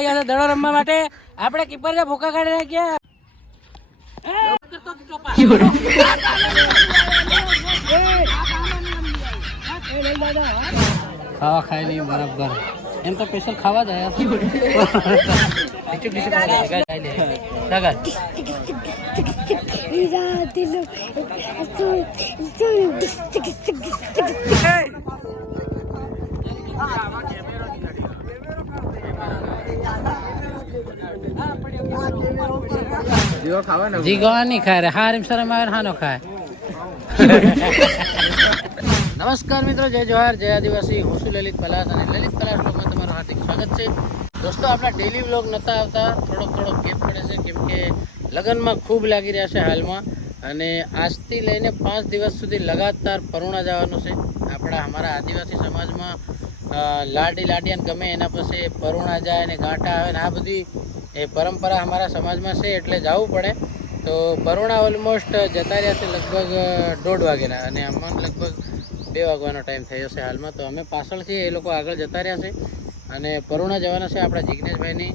આવ્યા છે દડો રમવા માટે. આપણે કીપર ને ભૂકા કાઢી નાખ્યા. ખાવા ખાઈ લઈએ બરાબર. એમ તો સ્પેશિયલ ખાવા જ આવ્યા. જીગો નહીં ખાય રે હાર શરમ આવે હાનો ખાય. નમસ્કાર મિત્રો, જય જોહાર, જય આદિવાસી. હું છું લલિત પલાસ અને લલિત પલાસ બ્લોગમાં તમારું હાર્દિક સ્વાગત છે. દોસ્તો, આપણા ડેલી બ્લોગ નહોતા આવતા, થોડોક ગેપ પડે છે કેમ કે લગ્નમાં ખૂબ લાગી રહ્યા છે હાલમાં. અને આજથી લઈને 5 દિવસ સુધી લગાતાર પરુણા જવાનું છે. અમારા આદિવાસી સમાજમાં લાડિયાને ગમે એના પછી પરુણા જાય અને ગાંઠા આવે ને આ બધી એ પરંપરા અમારા સમાજમાં છે, એટલે જવું પડે. તો પરુણા ઓલમોસ્ટ જતા રહ્યા છે લગભગ 1:30 વાગેના અને અમને લગભગ 2 વાગવાનો ટાઈમ થયો છે હાલમાં. તો અમે પાછળ છીએ, એ લોકો આગળ જતા રહ્યા છે. અને પરુણા જવાના છે આપણા જિગ્નેશભાઈની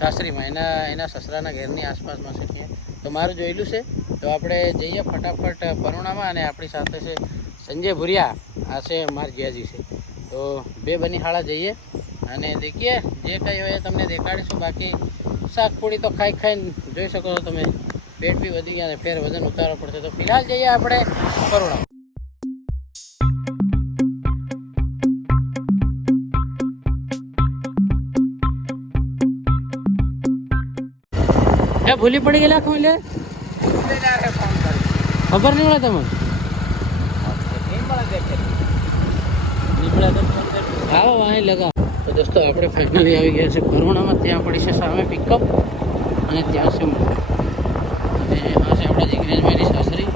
સાસરીમાં, એના સસરાના ઘરની આસપાસમાં છે ત્યાં. તો મારું જોયેલું છે. તો આપણે જઈએ ફટાફટ પરુણામાં. અને આપણી સાથે છે સંજય ભુરિયા, આ છે મારા જીયાજી છે. તો 2 બનીહાળા જઈએ અને દેખીએ જે કંઈ હોય તમને દેખાડીશું. બાકી શાક પૂરી તો ખાઈને જોઈ શકો છો તમે, પેટ બી વધી ગયા અને ફેર વજન ઉતારવો પડશે. તો ફિલહાલ જઈએ આપણે પરુણા. ભૂલી પડી ગયેલા ખબર નહીં મળે તમે? આવો અહીં લગાવો. તો દોસ્તો, આપણે ફાઇનલી આવી ગયા છે પરુણામાં. ત્યાં પડી છે સામે પિકઅપ અને ત્યાં છે અને આ છે આપણા જિગ્નેશભાઈની સાસરી.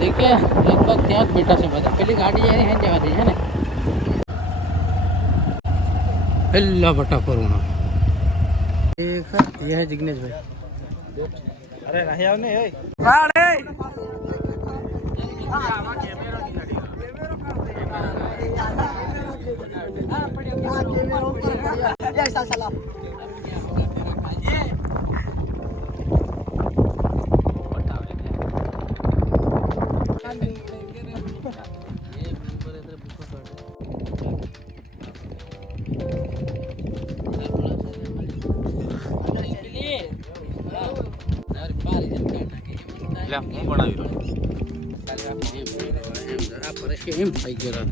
દેખીએ લગભગ ત્યાં જ બેઠા છે બધા. પેલી ગાડી જાય હે જવાથી છે ને પહેલા બટા પરુણા. ये है जिग्नेश भाई. अरे नहीं आओ नहीं એમ થઈ ગયો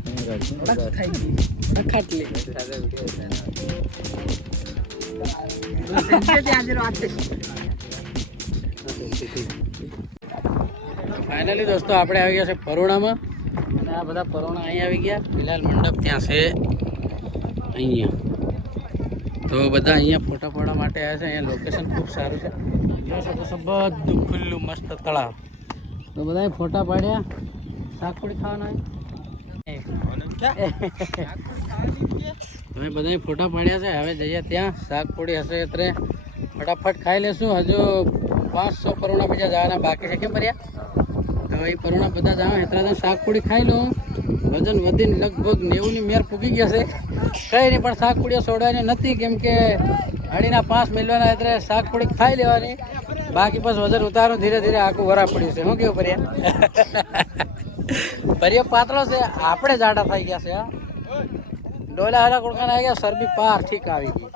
ફાઇનલી દોસ્તો, આપણે આવી ગયા છે પરુણામાં. અને આ બધા પરુણા અહીં આવી ગયા. ફિલહાલ મંડપ ત્યાં છે અહીંયા. તો બધા અહીંયા ફોટા પાડવા માટે આવ્યા છે. અહીંયા લોકેશન ખૂબ સારું છે, જોઈ શકો છો. બધું ખુલ્લું મસ્ત તળાવ. તો બધા ફોટા પાડ્યા. શાકપુડી ખાવાના હવે બધા ફોટા પાડ્યા છે. હવે જઈએ ત્યાં શાકપુડી હશે એટલે ફટાફટ ખાઈ લેશું. હજુ 500 પરુણા બીજા જવાના બાકી છે. કેમ ભર્યા? તો એ પરુણા બધા જવા એટલે શાકપુડી ખાઈ લઉં. વજન વધીને લગભગ 90 ની મેર પૂગી ગયા છે. કંઈ નહીં, પણ શાકપુડીઓ છોડવાની નથી કેમ કે અડીના 5 મેળવાના એટલે શાકપુડી ખાઈ લેવાની. બાકી બસ વજન ઉતારો ધીરે ધીરે આખું વરા પડ્યું છે. શું કેવું ભર્યા? ભર્યો પાતળો છે, આપણે જાડા થઈ ગયા છે. હા, ડોલા હારા કુડકાના આવી ગયા, શરબી પાર ઠીક આવી ગઈ.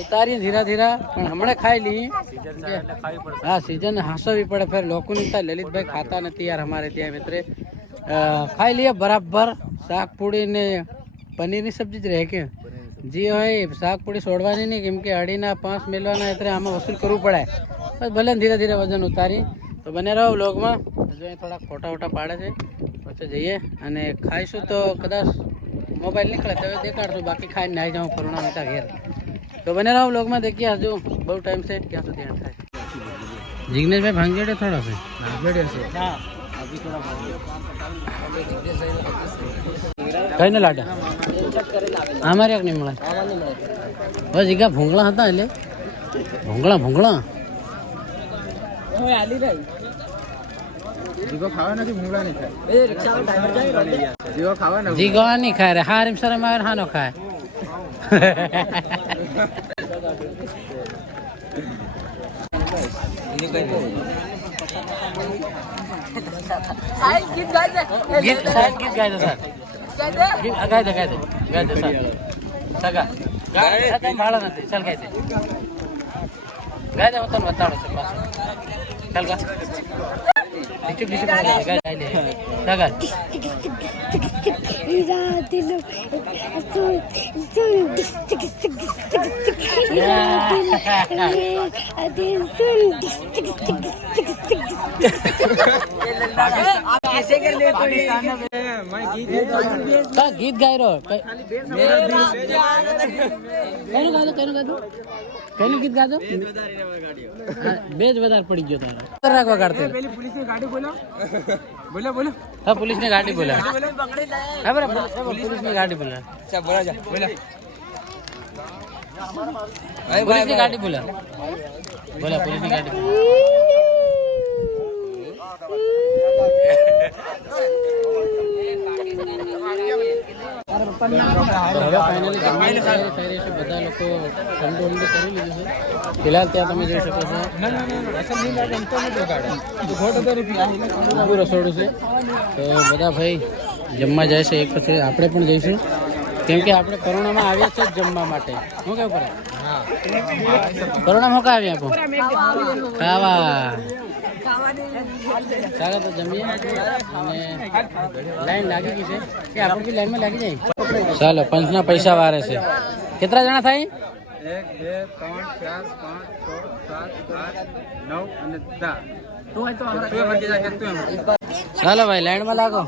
ઉતારીએ ધીરે ધીરે, પણ હમણાં ખાઈ લઈએ. હા, સિઝન હાંસવી પડે. ફેર લોકોની ત્યાં લલિતભાઈ ખાતા નથી યાર અમારે ત્યાં મિત્રે. ખાઈ લઈએ બરાબર. શાક પૂડી ને પનીરની સબ્જી જ રહે કે જે હોય શાક પૂડી છોડવાની નહીં કેમ કે અડીના 5 મેળવાના એટલે આમાં વસૂલ કરવું પડે. બસ ભલે ધીરે ધીરે વજન ઉતારી. તો બને રહો વ્લોગમાં. હજુ અહીં થોડાક ફોટા પાડે છે, પછી જઈએ અને ખાઈશું. તો કદાચ મોબાઈલ નીકળે તો દેખાડશું, બાકી ખાઈને નાહી જાઉં પરુણા હતા ઘેર. તો બને રહો વ્લોગમાં. દેખીએ હજુ બહુ ટાઈમ છે, ક્યાં સુધી એમ થાય. જિગ્નેશભાઈ ભાંગેડે થોડા છે. કઈ ને લાડા અમારે એક નહીં મળે. બસ જીગા ભૂંગળા હતા એટલે ભૂંગળા જીગો નહીં ખાય રે હાર શરમ આવે હાનો ખાય. गीत गाय दे सर गाय दे सर सगा गाय भाड़ा नहीं चल गाय दे होता बताड़ो सर पास चल गा डिचुक गाय ले सगा कैसे कर ले तो मैं गीत गाय रो कहने गीत गा दो बेज बदार पड़ी गयो तारा राखवा काढते पहले पुलिस ने गाड़ी बोला बोला बोला हाँ पुलिस ने गाड़ी बोला हाँ बराबर पुलिस ने गाड़ी बोला अच्छा बोला जा बोला पुलिस ने गाड़ी बोला पुलिस ने गाड़ी बोला બધા લોકો ઠંડુ કરી લીધું છે ફિલહાલ ત્યાં તમે જોઈ શકો છો પૂરું રસોડું છે તો બધા ભાઈ જમવા જાય છે એક પછી આપણે પણ જઈશું કેમ કે આપણે કોરોનામાં આવ્યા છે જ જમવા માટે શું કેવું પડે કોરોનામાં કા આવ્યા આપો ખાવા ચાલો તો જમીએ અને લાઈન લાગી ગઈ છે કે આપણે બી લાઈનમાં લાગી જાય ચાલો પંચના પૈસા વારે છે કેટલા જણા થાય 1 2 3 4 5 6 7 8 9 અને 10 ચાલો ભાઈ લાઈનમાં લાગો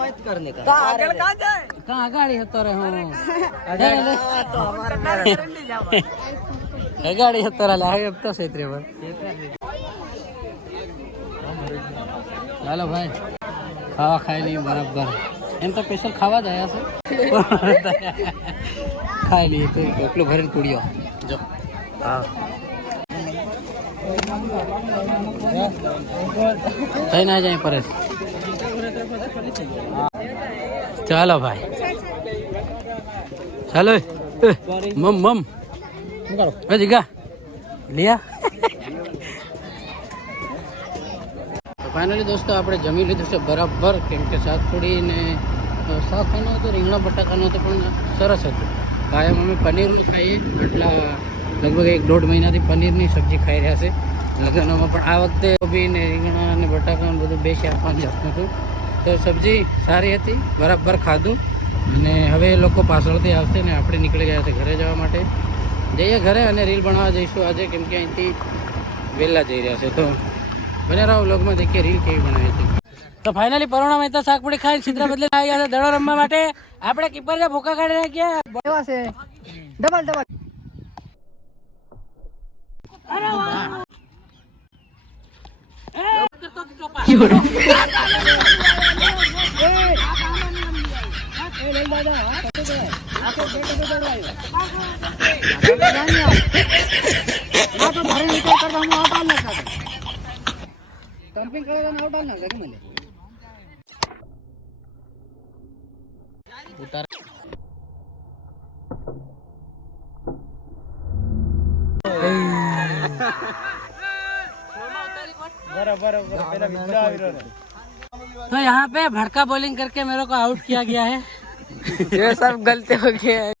मत करने का आगे कहाँ जाए कहाँ गाड़ी હતો રે હું तो हमारा नहीं जावा ગાડી હતો રે લાગે તો છેત્રે પર ચાલો ભાઈ ખાવા ખાઈ લઈએ બરાબર એમ તો સ્પેશિયલ ખાવા જ આવ્યા છે ખાઈ લઈએ તો એટલું ભરીને પૂડ્યો જો હા થઈ ના જાય પરેશ ચાલો ભાઈ ચાલો મમ જીગા લિયા ફાઇનલી દોસ્તો આપણે જમી લીધું છે બરાબર કેમ કે શાકપુડી ને શાક ખાનું હતું રીંગણા બટાકાનું હતું પણ સરસ હતું કાયમ અમે પનીરનું ખાઈએ એટલા લગભગ 1-1.5 મહિનાથી પનીરની સબ્જી ખાઈ રહ્યા છે લગ્નમાં પણ આ વખતે કોબી ને રીંગણા અને બટાકા બધું 2-5 જાતનું હતું તો સબ્જી સારી હતી બરાબર ખાધું અને હવે એ લોકો પાછળથી આવશે ને આપણે નીકળી ગયા છે ઘરે જવા માટે જઈએ ઘરે અને રીલ બનાવવા જઈશું આજે કેમ કે અહીંથી વહેલા જઈ રહ્યા છે તો બને રહો વ્લોગમાં દેખીએ રીલ કેવી બનાવી છે તો ફાઇનલી પરોણા મહેતા શાકપુડી ખાઈને સિદ્રા બદલે આવી ગયા છે દડો રમવા માટે આપણે કીપર જે ભૂકા કાઢી નાખ્યા एवा से डबल डबल कैंपिंग करेगा ना डालना लगी मैंने उतार तो यहाँ पे भड़का बॉलिंग करके मेरे को आउट किया गया है ये सब गलती हो गया है